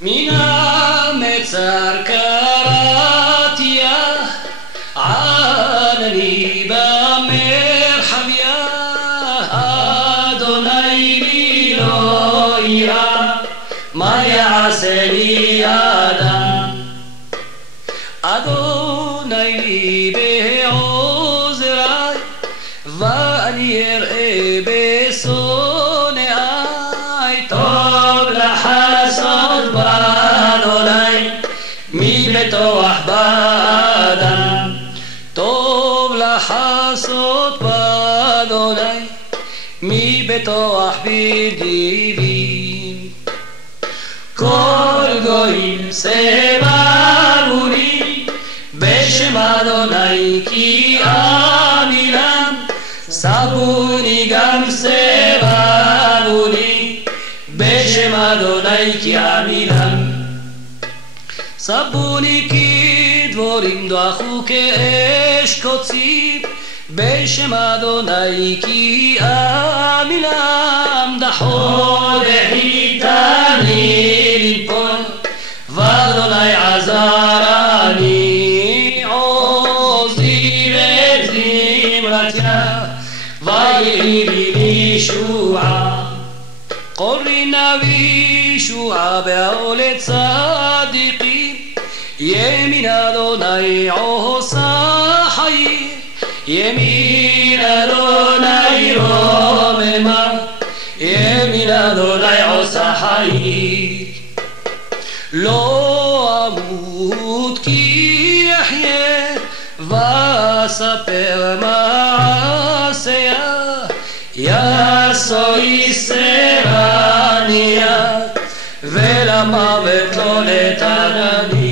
מן המצר קראתיה ענני במרחביה אדוני לי לא ירא מה יעשה לי אדם אדוני לי בעוזרי ואני אראה בשונאי טוב לחסות באדוני מבטוח באדם טוב לחסות באדוני מבטוח בדיבים כל גויים סבבוני בשם אדוני כי עמילם סבוני גם סבבוני בשם אדוני כי עמילם סבוני כי דבורים דחו כאש קוצים בשם אדוני כי עמילם דחו וחיתני ליפול ואדוני עזרני עוזי וזמרתיה ויהי לי ישועה קולי נביא ישועה בעול צדיקים ימין אדוני עושה חיים ימין אדוני רוממה ימין אדוני עושה חיים לא אמות כי אחיה ואספר מעשיה יעשו יסרניה ולמוות לא נתנני